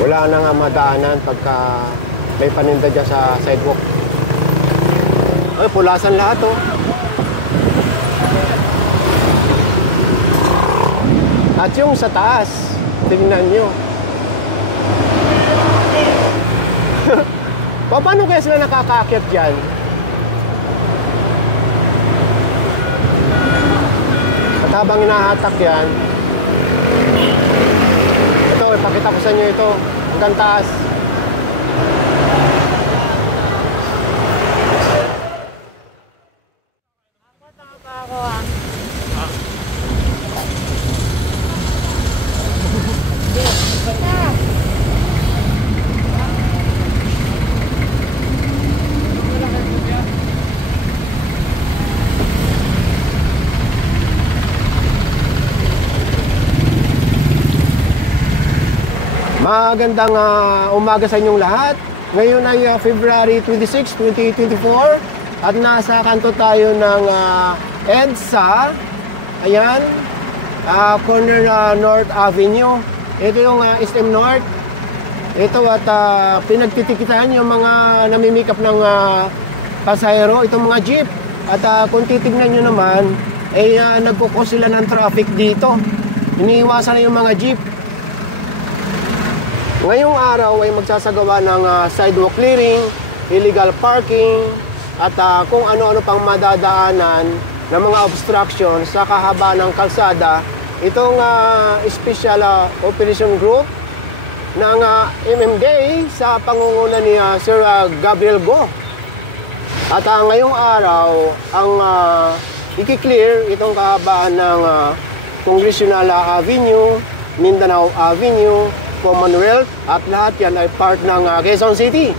Wala na nga madaanan pagka may paninda dyan sa sidewalk. Ay, pulasan lahat oh. At yung sa taas, tingnan nyo. Paano kaya sila nakakakit dyan? At habang hinahatak yan, ito, ipakita ko sa inyo ito. Hanggang taas. Magandang umaga sa inyong lahat. Ngayon ay February 26, 2024 at nasa kanto tayo ng EDSA. Ayan, corner North Avenue. Ito yung SM North. Ito at pinagtitikitan yung mga namimikap ng pasahero, itong mga jeep. At kung titignan nyo naman, nagkukos sila ng traffic dito. Iniiwasan na yung mga jeep. Ngayong araw ay magsasagawa ng sidewalk clearing, illegal parking, at kung ano-ano pang madadaanan ng mga obstruction sa kahaba ng kalsada. Itong Special Operation Group ng MMDA sa pangunguna ni Sir Gabriel Go. At ngayong araw, ang i-clear itong kahabaan ng Congressional Avenue, Mindanao Avenue, Commonwealth, at lahat yan ay part ng Quezon City.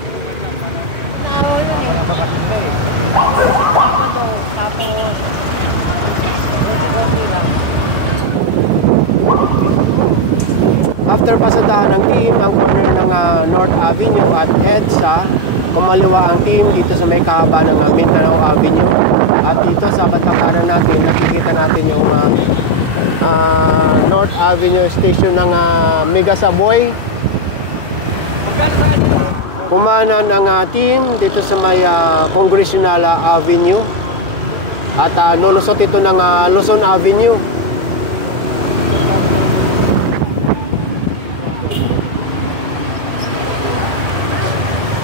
After pasadahan ng team ang corner ng North Avenue at EDSA, kumaliwa ang team dito sa may kahaba ng Mindanao Avenue. At dito sa batakaran natin, nakikita natin yung North Avenue station ng Mega Subway. Kumanan ang team dito sa may Congressional Avenue at lulusot ito ng Luzon Avenue.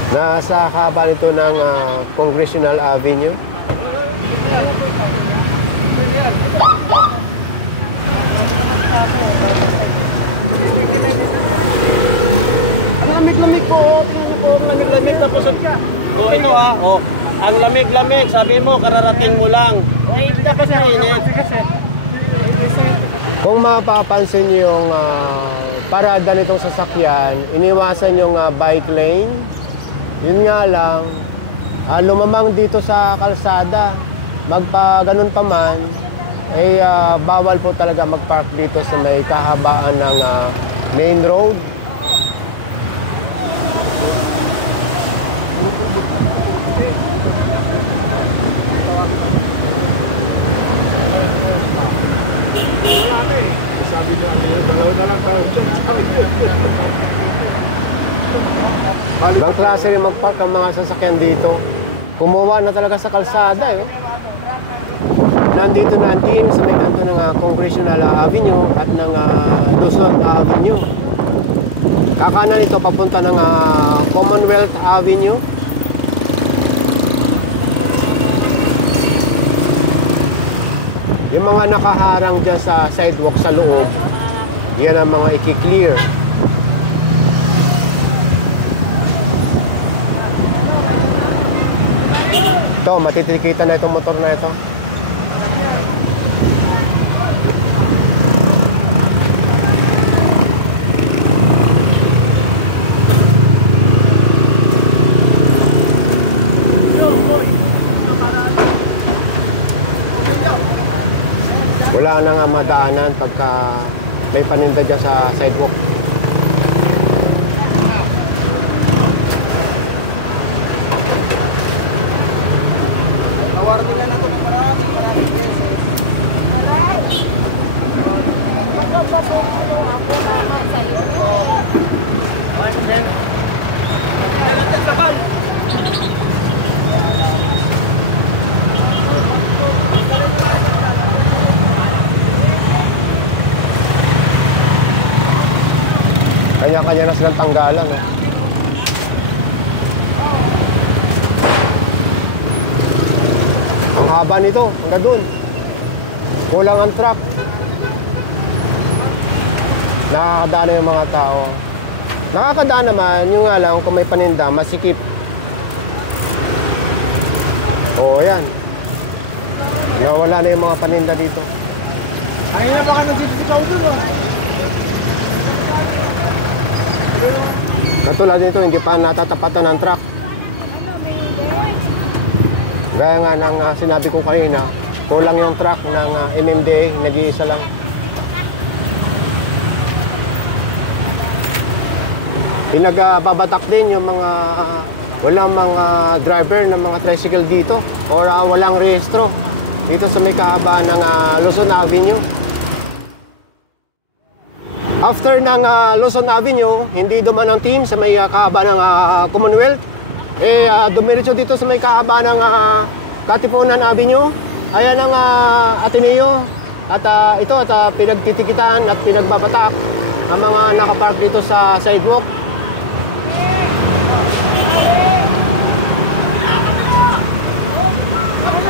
Nasa haba nito ng Congressional Avenue. Ang lamig-lamig po, tingnan niyo po, ang lamig-lamig na po sa... So ito ang lamig-lamig, sabi mo, kararating mo lang. Ay, hindi pa siya init. Kung mapapansin niyo yung parada nitong sasakyan, iniwasan yung bike lane. Yun nga lang, lumamang dito sa kalsada. Magpa ganun pa man, bawal po talaga mag-park dito sa may kahabaan ng main road. Ibang klase rin mag-park ang mga sasakyan dito. Kumuha na talaga sa kalsada. Nandito na ang team sa may kanto ng Congressional Avenue at ng Luzon Avenue. Kakanan ito papunta ng Commonwealth Avenue. Yung mga nakaharang dyan sa sidewalk sa loob, yan ang mga i-clear. Ito, matitikitan na itong motor na ito. Wala na nga madaanan pagka may paninda dyan sa sidewalk. Award nila na ito ng maraming beses. Kanya-kanya na silang tanggalan. Eh. Ang haba nito, hanggang doon. Kulang ang truck. Nakakadaan na yung mga tao. Nakakadaan naman, yung nga lang kung may paninda, masikip. Oo, yan. Nawala na yung mga paninda dito. Ay na baka nagsisigaw dun, oh. Katulad nito, hindi pa natatapatan ng truck. Gaya nga ng sinabi ko kanina, kulang yung truck ng MMDA, nag-iisa lang. Pinagbabatak din yung mga walang mga driver ng mga tricycle dito or walang rehistro dito sa may kahaba ng Luzon Avenue. After ng Luzon Avenue, hindi duman ang team sa may kahaba ng Commonwealth. Dumiretso dito sa may kahaba ng Katipunan Avenue. Ayan ang Ateneo. At ito pinagtitikitan at pinagbabatak ang mga nakapark dito sa sidewalk.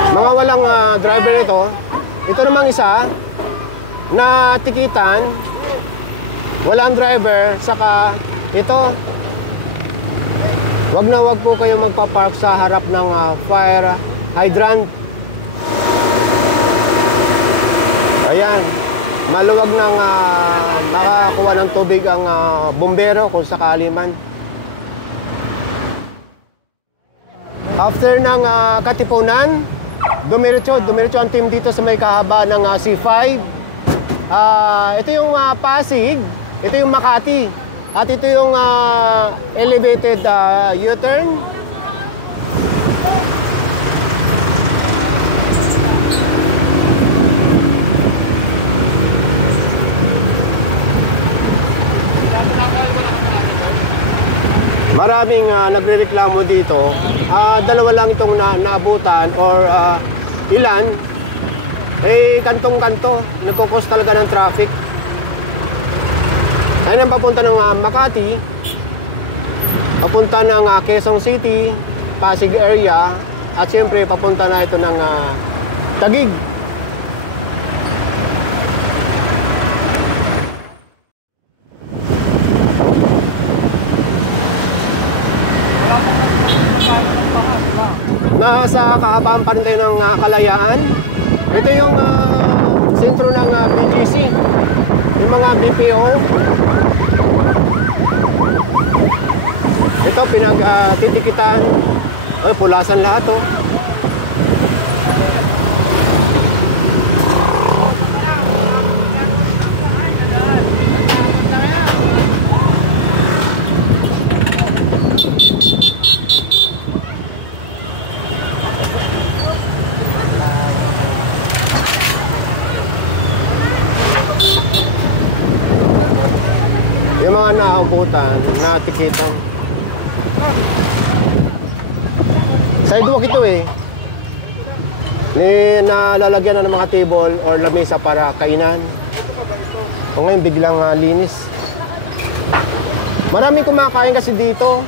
Mga walang driver ito. Ito namang isa na tikitan, walang driver, saka ito, wag na wag po kayo magpa-park sa harap ng fire hydrant. Ayan, maluwag nang makakuha ng tubig ang bumbero kung sakali man. After ng Katipunan, dumiretso ang team dito sa may kahaba ng C5. Ito yung Pasig, ito yung Makati, at ito yung elevated U-turn. Maraming nagrereklamo dito. Dalawa lang itong naabutan or ilan. Kantong-kanto. Nagkukos talaga ng traffic. Ayun ang papunta ng Makati. Papunta ng Quezon City, Pasig area. At siyempre papunta na ito ng Taguig. Nasa kahabaan pa rin tayo ng Kalayaan. Ito yung sentro ng BGC, yung mga BPO. Ito pinagtitikitan. Ay, pulasan lahat, oh. Yung mga naabutan, natikitan. Sidewalk ito eh. Nalalagyan na ng mga table or lamesa para kainan. O ngayon biglang linis. Maraming kumakain kasi dito.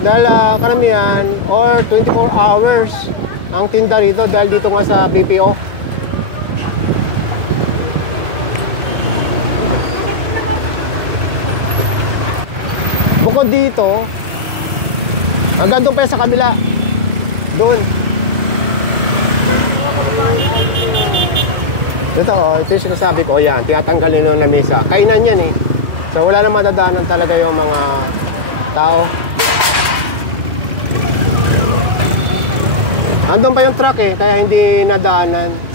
Dahil karamihan or 24 hours ang tinda rito dahil dito nga sa BPO. Bukod dito, hanggang doon pa sa kabila. Doon. Ito, ito yung sinasabi ko. Yan, tinatanggalin ng lamesa. Kainan yan eh. So wala na madadaanan talaga yung mga tao. Andun pa yung truck eh, kaya hindi nadaanan.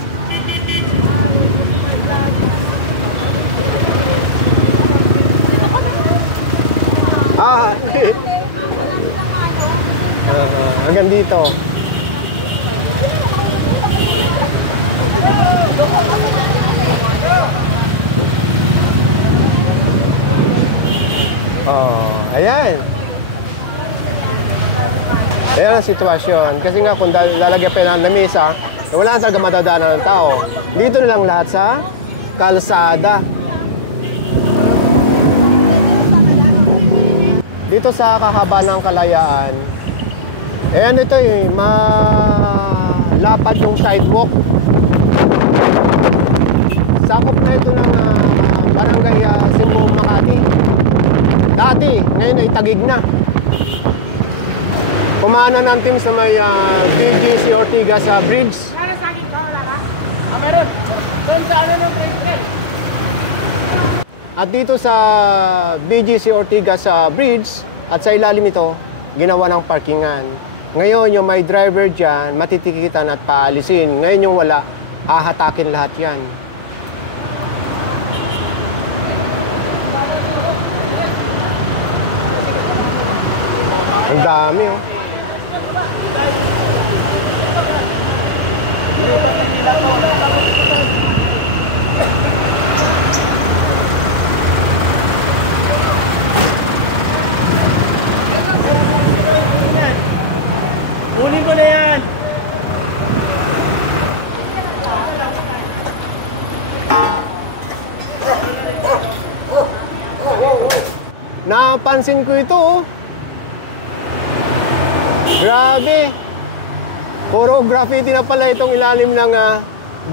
Hanggang dito. Ayan. Ayan ang sitwasyon. Kasi nga kung lalagyan pa ng lamesa, wala na talaga madadaanan ng tao. Dito na lang lahat sa kalsada. dito sa kahaba ng Kalayaan, ano ito malapad yung sidewalk. Sakop na ito ng barangay Simbong, Makati. Dati, ngayon ay Taguig na. Kumana ng team sa may BGC Ortigas Bridge. Meron. Doon sa ano ng trade. At dito sa BGC Ortigas Bridge at sa ilalim ito, ginawa ng parkingan. Ngayon yung may driver dyan, matitikitan at paalisin. Ngayon yung wala, hahatakin lahat yan. Ang dami oh. Kunin ko na yan. Napansin ko ito oh. Grabe. Puro graffiti na pala itong ilalim ng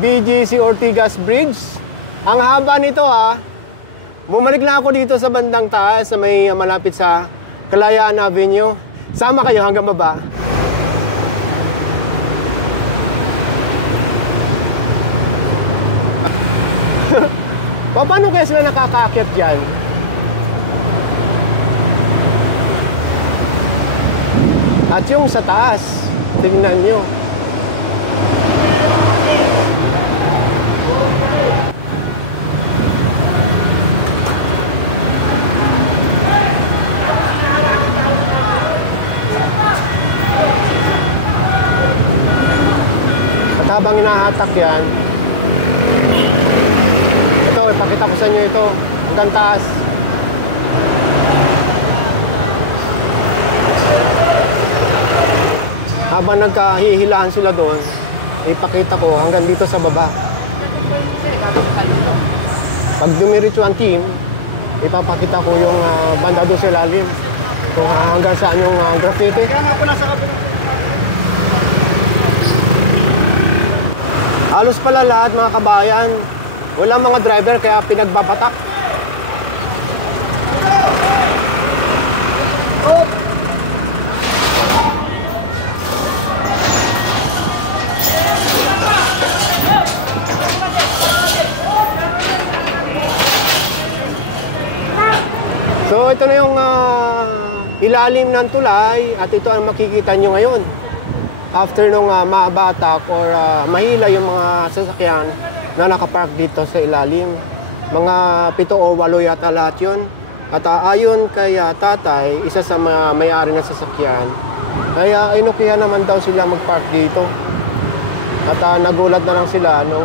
BGC Ortigas Bridge. Ang haba nito Bumalik na ako dito sa bandang taas sa may malapit sa Kalayaan Avenue. Sama kayo hanggang baba. Paano kaya sila nakakakit dyan? At yung sa taas, tingnan nyo. At habang hinahatak yan, ito, ipakita ko sa inyo ito, hanggang taas. Habang nagkahihilaan sila doon, ipakita ko hanggang dito sa baba. Pag dumiretso ang team, ipapakita ko yung banda doon sa ilalim. Kung hanggang saan yung graffiti. Halos pala lahat mga kabayan, walang mga driver kaya pinagbabatak. So ito na yung ilalim ng tulay at ito ang makikita nyo ngayon. After nung mabatak or mahila yung mga sasakyan na nakapark dito sa ilalim. Mga 7 o 8 yata lahat yun. At ayon kay tatay, isa sa mga may-ari ng sasakyan, kaya inukihan naman daw sila mag-park dito. At nagulat na lang sila nung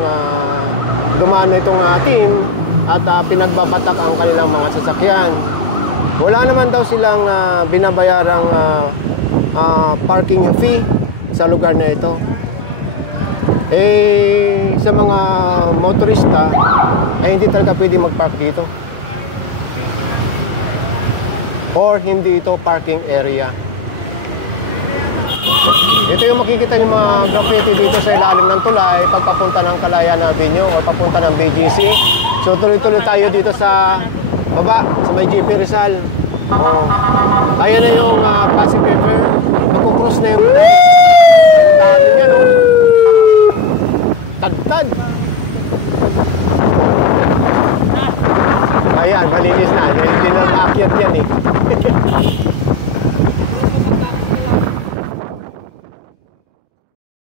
dumano itong team at pinagbabatak ang kanilang mga sasakyan. Wala naman daw silang binabayarang parking fee sa lugar na ito. Sa mga motorista, ay hindi talaga pwede mag-park dito. Or hindi ito parking area. Ito yung makikita yung mga graffiti dito sa ilalim ng tulay pagpapunta ng Kalayaan Avenue o papunta ng BGC. So tuloy-tuloy tayo dito sa baba, sa may GP Rizal. Ayan na yung Pasig River. Magkukross na yung tahan niya, no? Tagtad. Ayan, malinis na. Hindi na maakyat yan, eh.